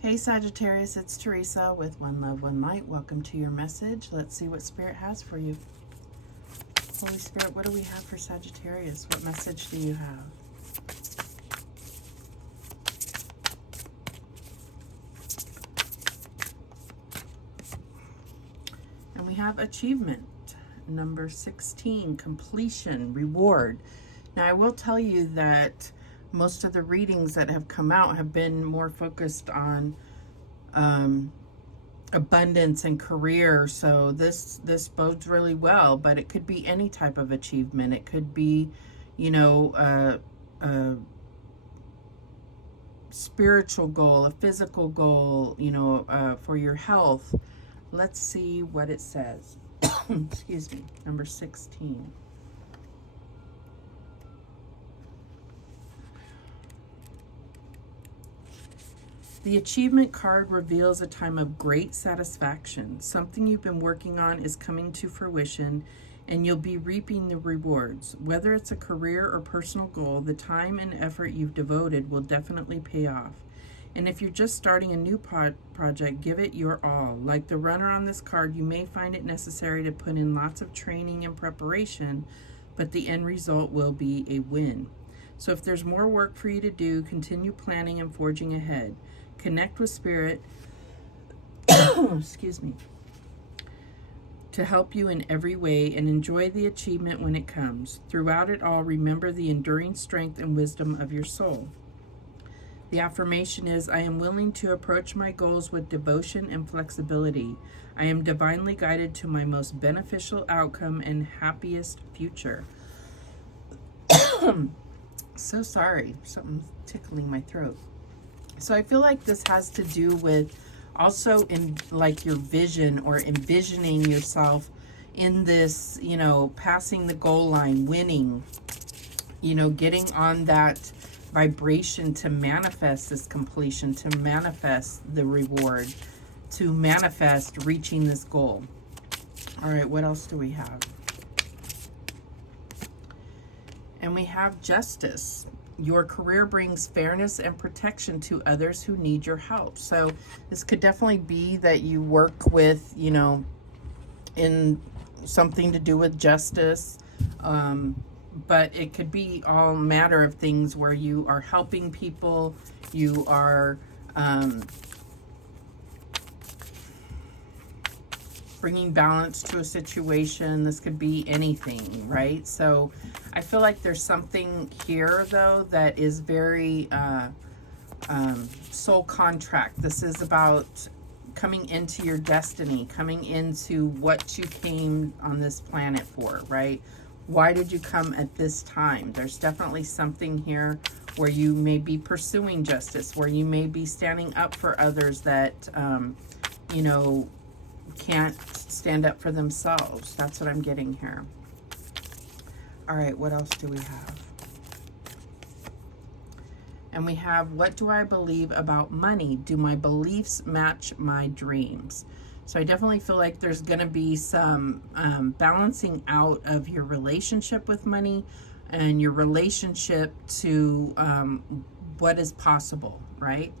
Hey Sagittarius, it's Teresa with One Love, One Light. Welcome to your message. Let's see what Spirit has for you. Holy Spirit, what do we have for Sagittarius? What message do you have? And we have achievement. Number 16, completion, reward. Now I will tell you that most of the readings that have come out have been more focused on abundance and career, so this bodes really well, but it could be any type of achievement. It could be, you know, a spiritual goal, a physical goal, you know, for your health. Let's see what it says. Excuse me. Number 16. The achievement card reveals a time of great satisfaction. Something you've been working on is coming to fruition, and you'll be reaping the rewards. Whether it's a career or personal goal, the time and effort you've devoted will definitely pay off. And if you're just starting a new project, give it your all. Like the runner on this card, you may find it necessary to put in lots of training and preparation, but the end result will be a win. So if there's more work for you to do, continue planning and forging ahead. Connect with Spirit, excuse me, to help you in every way, and enjoy the achievement when it comes. Throughout it all, remember the enduring strength and wisdom of your soul. The affirmation is, I am willing to approach my goals with devotion and flexibility. I am divinely guided to my most beneficial outcome and happiest future. So sorry, something's tickling my throat. So I feel like this has to do with also in like your vision or envisioning yourself in this, you know, passing the goal line, winning, you know, getting on that vibration to manifest this completion, to manifest the reward, to manifest reaching this goal. All right, what else do we have? And we have justice. Your career brings fairness and protection to others who need your help. So this could definitely be that you work with, you know, in something to do with justice. But it could be all matter of things where you are helping people, you are bringing balance to a situation. This could be anything, right? So I feel like there's something here, though, that is very soul contract. This is about coming into your destiny, coming into what you came on this planet for, right? Why did you come at this time? There's definitely something here where you may be pursuing justice, where you may be standing up for others that, you know, can't stand up for themselves. That's what I'm getting here. All right, what else do we have? And we have, what do I believe about money? Do my beliefs match my dreams? So I definitely feel like there's going to be some balancing out of your relationship with money and your relationship to what is possible, right?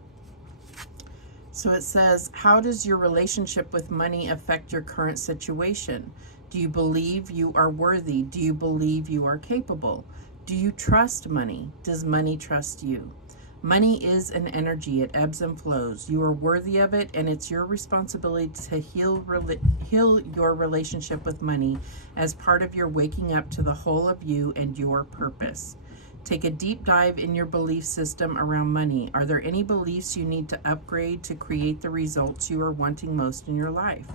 So it says, how does your relationship with money affect your current situation? Do you believe you are worthy? Do you believe you are capable? Do you trust money? Does money trust you? Money is an energy. It ebbs and flows. You are worthy of it, and it's your responsibility to heal your relationship with money as part of your waking up to the whole of you and your purpose. Take a deep dive in your belief system around money. Are there any beliefs you need to upgrade to create the results you are wanting most in your life?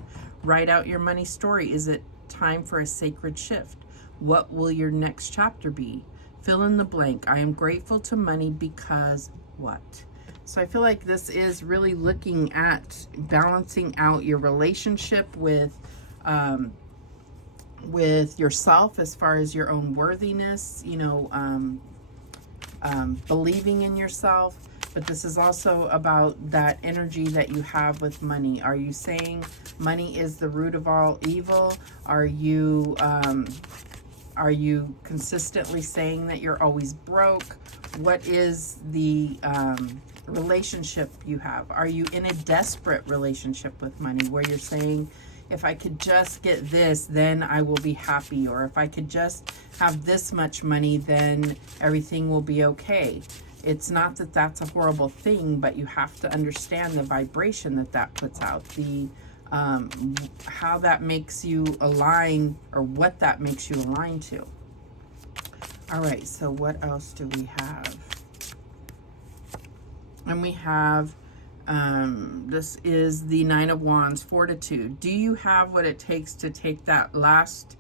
Write out your money story. Is it time for a sacred shift? What will your next chapter be? Fill in the blank. I am grateful to money because what? So I feel like this is really looking at balancing out your relationship with yourself as far as your own worthiness, you know, believing in yourself. But this is also about that energy that you have with money. Are you saying money is the root of all evil? Are you Are you consistently saying that you're always broke? What is the relationship you have? Are you in a desperate relationship with money where you're saying, if I could just get this, then I will be happy, or if I could just have this much money, then everything will be okay? It's not that that's a horrible thing, but you have to understand the vibration that that puts out, the how that makes you align, or what that makes you align to. All right, so what else do we have? And we have, this is the Nine of Wands, Fortitude. Do you have what it takes to take that last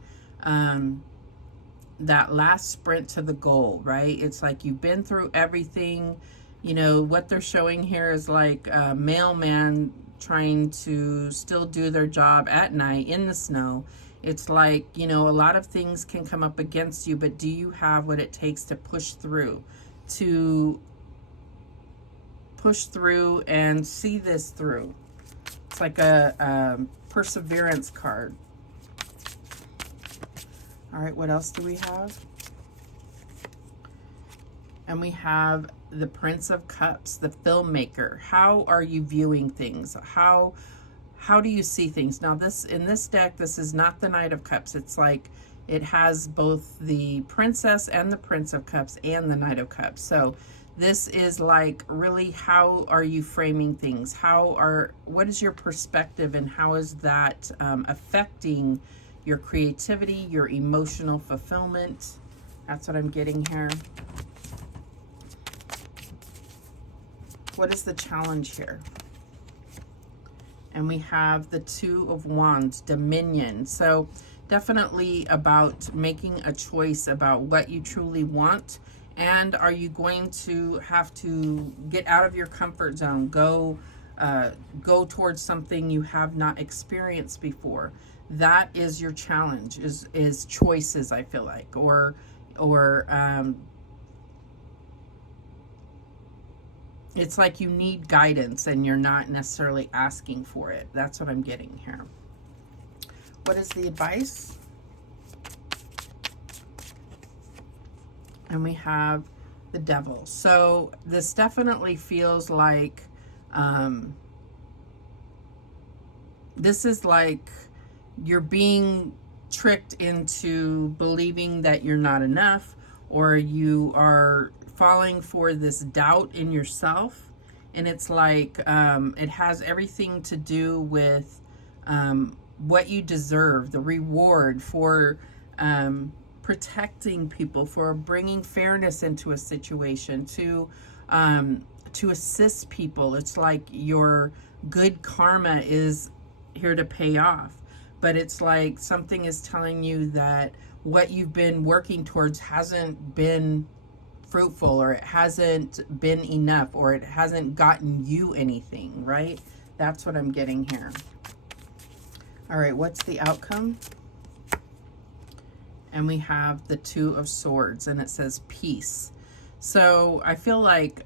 sprint to the goal, right? It's like you've been through everything. You know, what they're showing here is like a mailman trying to still do their job at night in the snow. It's like, you know, a lot of things can come up against you, but do you have what it takes to push through and see this through? It's like a perseverance card. All right, what else do we have? And we have the Prince of Cups, the filmmaker. How are you viewing things? How do you see things? Now, in this deck, this is not the Knight of Cups. It's like it has both the Princess and the Prince of Cups and the Knight of Cups. So this is like, really, how are you framing things? What is your perspective, and how is that affecting your creativity, your emotional fulfillment? That's what I'm getting here. What is the challenge here? And we have the Two of Wands, Dominion. So definitely about making a choice about what you truly want. And are you going to have to get out of your comfort zone, go towards something you have not experienced before? That is your challenge, is choices, I feel like, or it's like you need guidance and you're not necessarily asking for it. That's what I'm getting here. What is the advice? And we have the Devil. So this definitely feels like, this is like you're being tricked into believing that you're not enough, or you are falling for this doubt in yourself. And it's like, it has everything to do with what you deserve, the reward for protecting people, for bringing fairness into a situation, to assist people. It's like your good karma is here to pay off. But it's like something is telling you that what you've been working towards hasn't been fruitful, or it hasn't been enough, or it hasn't gotten you anything, right? That's what I'm getting here. All right, what's the outcome? And we have the Two of Swords, and it says peace. So I feel like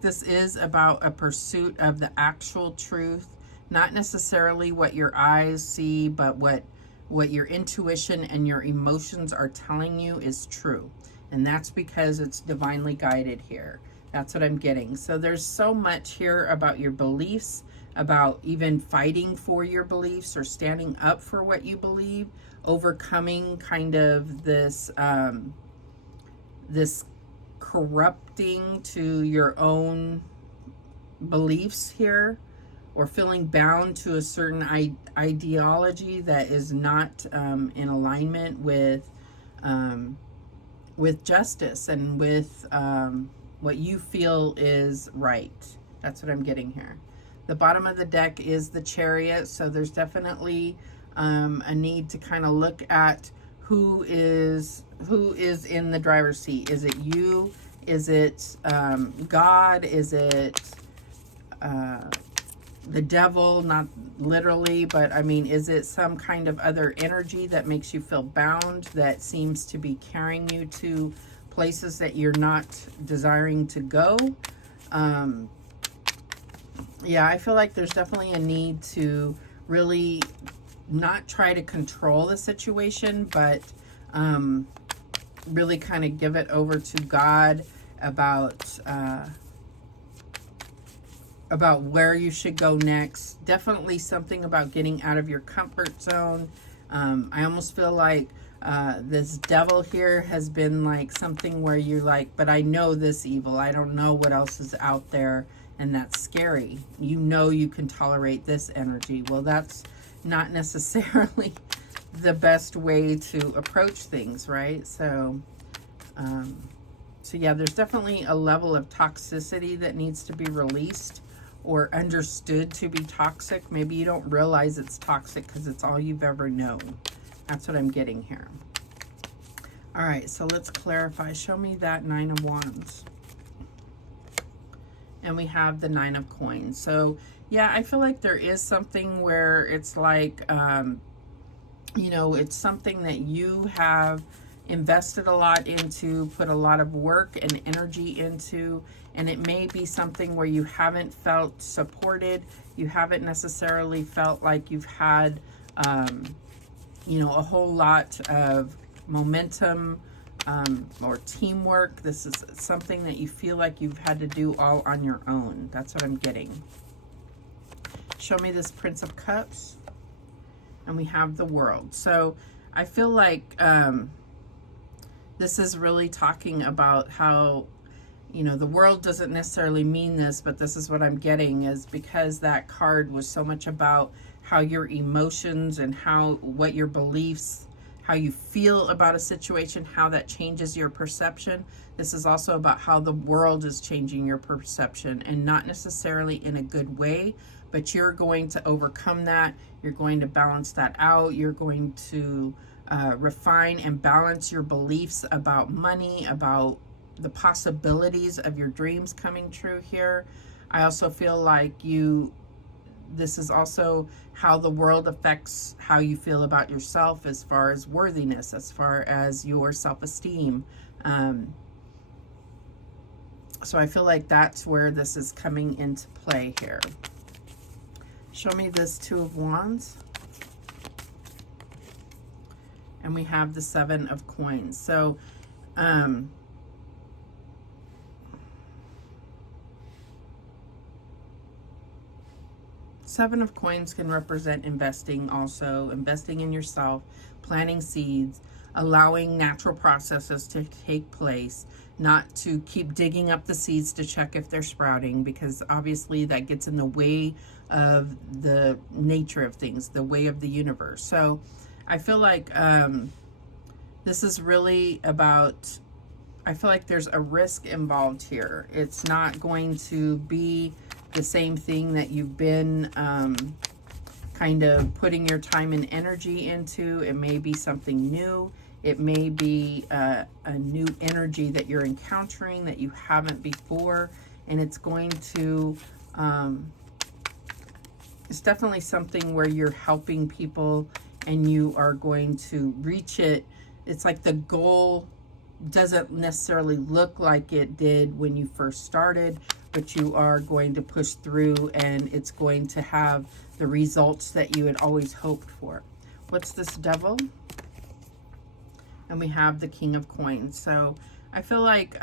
this is about a pursuit of the actual truth, not necessarily what your eyes see, but what your intuition and your emotions are telling you is true. And that's because it's divinely guided here. That's what I'm getting. So there's so much here about your beliefs, about even fighting for your beliefs or standing up for what you believe, overcoming kind of this this corrupting to your own beliefs here, or feeling bound to a certain ideology that is not in alignment with justice and with what you feel is right. That's what I'm getting here. The bottom of the deck is the Chariot, so there's definitely a need to kind of look at who is in the driver's seat. Is it you? Is it God? Is it the devil? Not literally, but I mean, is it some kind of other energy that makes you feel bound, that seems to be carrying you to places that you're not desiring to go? Yeah, I feel like there's definitely a need to really not try to control the situation, but really kind of give it over to God about where you should go next. Definitely something about getting out of your comfort zone. I almost feel like this devil here has been like something where you're like, but I know this evil. I don't know what else is out there, and that's scary. You know you can tolerate this energy. Well, that's not necessarily the best way to approach things, right? So yeah, there's definitely a level of toxicity that needs to be released or understood to be toxic. Maybe you don't realize it's toxic because it's all you've ever known. That's what I'm getting here. All right, so let's clarify. Show me that Nine of Wands. And we have the Nine of Coins. So yeah, I feel like there is something where it's like, you know, it's something that you have invested a lot into, put a lot of work and energy into, and it may be something where you haven't felt supported. You haven't necessarily felt like you've had, you know, a whole lot of momentum or teamwork. This is something that you feel like you've had to do all on your own. That's what I'm getting. Show me this Prince of Cups. And we have the World. So I feel like this is really talking about how, you know, the world doesn't necessarily mean this, but this is what I'm getting, is because that card was so much about how your emotions and what your beliefs, how you feel about a situation, how that changes your perception. This is also about how the world is changing your perception, and not necessarily in a good way, but you're going to overcome that. You're going to balance that out. You're going to refine and balance your beliefs about money, about the possibilities of your dreams coming true here. I also feel like this is also how the world affects how you feel about yourself, as far as worthiness, as far as your self-esteem. So I feel like that's where this is coming into play here. Show me this Two of Wands. And we have the Seven of Coins. So, Seven of Coins can represent investing also, investing in yourself, planting seeds, allowing natural processes to take place, not to keep digging up the seeds to check if they're sprouting, because obviously that gets in the way of the nature of things, the way of the universe. So I feel like this is really about, I feel like there's a risk involved here. It's not going to be the same thing that you've been kind of putting your time and energy into. It may be something new. It may be a new energy that you're encountering that you haven't before, and it's going to, it's definitely something where you're helping people and you are going to reach it. It's like the goal doesn't necessarily look like it did when you first started, but you are going to push through, and it's going to have the results that you had always hoped for. What's this Devil? And we have the King of Coins. So I feel like,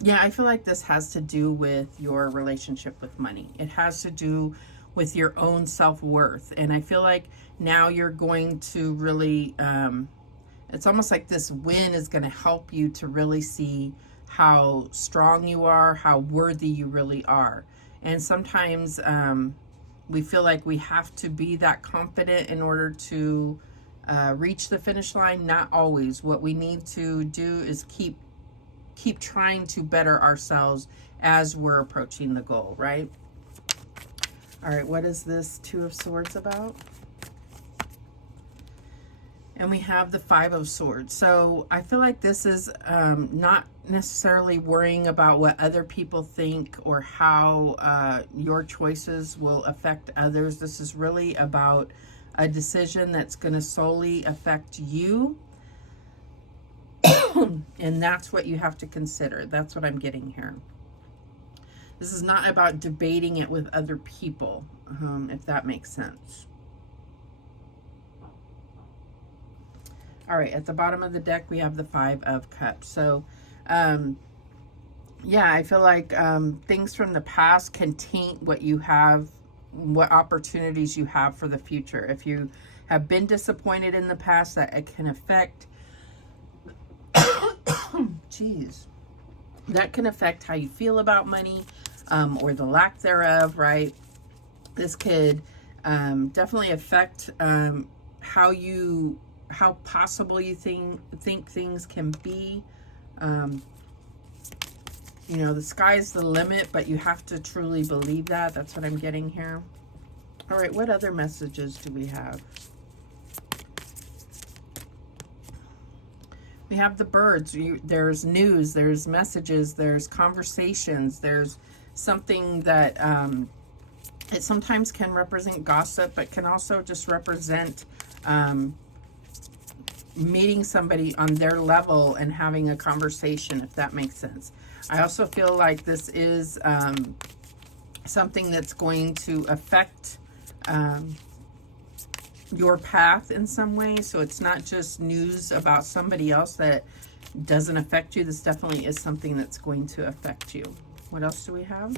yeah, I feel like this has to do with your relationship with money. It has to do with your own self-worth. And I feel like now you're going to really, it's almost like this win is going to help you to really see how strong you are, how worthy you really are. And sometimes we feel like we have to be that confident in order to reach the finish line. Not always. What we need to do is keep trying to better ourselves as we're approaching the goal, right? All right, what is this Two of Swords about? And we have the Five of Swords. So I feel like this is not necessarily worrying about what other people think or how your choices will affect others. This is really about a decision that's going to solely affect you. And that's what you have to consider. That's what I'm getting here. This is not about debating it with other people, if that makes sense. All right, at the bottom of the deck, we have the Five of Cups. So, yeah, I feel like things from the past can taint what you have, what opportunities you have for the future. If you have been disappointed in the past, that it can affect, jeez, that can affect how you feel about money, or the lack thereof, right? This could definitely affect how possible you think things can be. You know, the sky's the limit, but you have to truly believe that. That's what I'm getting here. All right, what other messages do we have? We have the birds. There's news, there's messages, there's conversations, there's something that it sometimes can represent gossip, but can also just represent meeting somebody on their level and having a conversation, if that makes sense. I also feel like this is something that's going to affect your path in some way. So it's not just news about somebody else that doesn't affect you. This definitely is something that's going to affect you. What else do we have?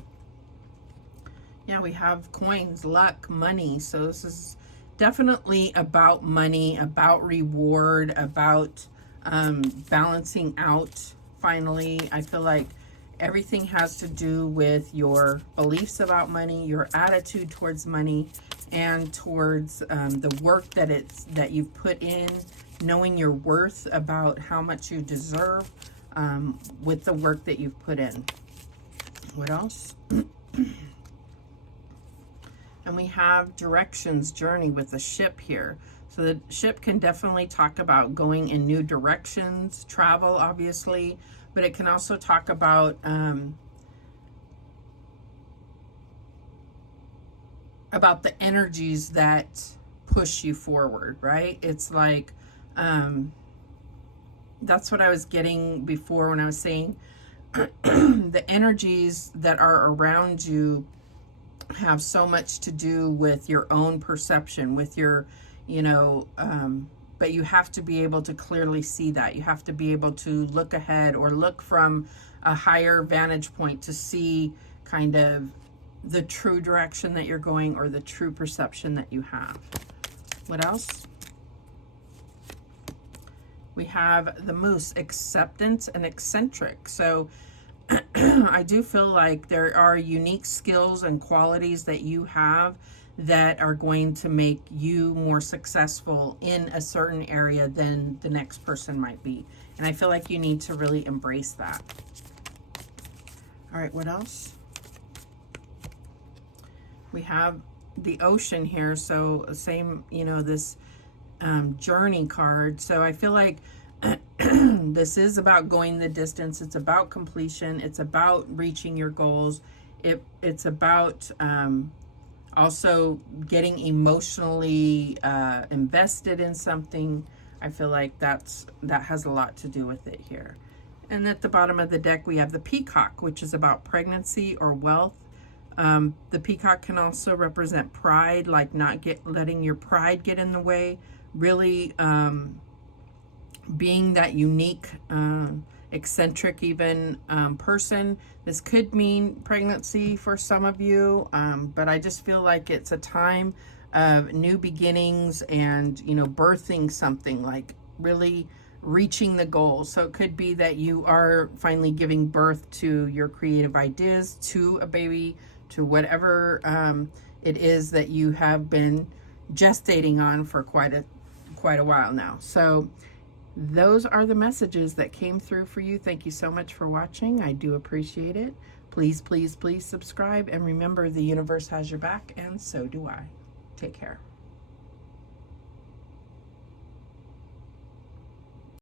Yeah, we have coins, luck, money. So this is definitely about money, about reward, about balancing out. Finally, I feel like everything has to do with your beliefs about money, your attitude towards money, and towards the work that you've put in, knowing your worth, about how much you deserve with the work that you've put in. What else? And we have directions, journey with the ship here. So the ship can definitely talk about going in new directions, travel, obviously, but it can also talk about the energies that push you forward, right? It's like, that's what I was getting before when I was saying the energies that are around you have so much to do with your own perception, with your, you know, but you have to be able to clearly see that. You have to be able to look ahead or look from a higher vantage point to see kind of the true direction that you're going, or the true perception that you have. What else? We have the Moose, acceptance and eccentric. So I do feel like there are unique skills and qualities that you have that are going to make you more successful in a certain area than the next person might be. And I feel like you need to really embrace that. All right, what else? We have the Ocean here. So same, you know, this journey card. So I feel like this is about going the distance. It's about completion. It's about reaching your goals. It's about also getting emotionally invested in something. I feel like that has a lot to do with it here. And at the bottom of the deck, we have the Peacock, which is about pregnancy or wealth. The Peacock can also represent pride, like not letting your pride get in the way. Really being that unique, eccentric even person. This could mean pregnancy for some of you, but I just feel like it's a time of new beginnings and, you know, birthing something, like really reaching the goal. So it could be that you are finally giving birth to your creative ideas, to a baby, to whatever it is that you have been gestating on for quite a while now. So those are the messages that came through for you. Thank you so much for watching. I do appreciate it. Please, please, please subscribe. And remember, the universe has your back, and so do I. Take care.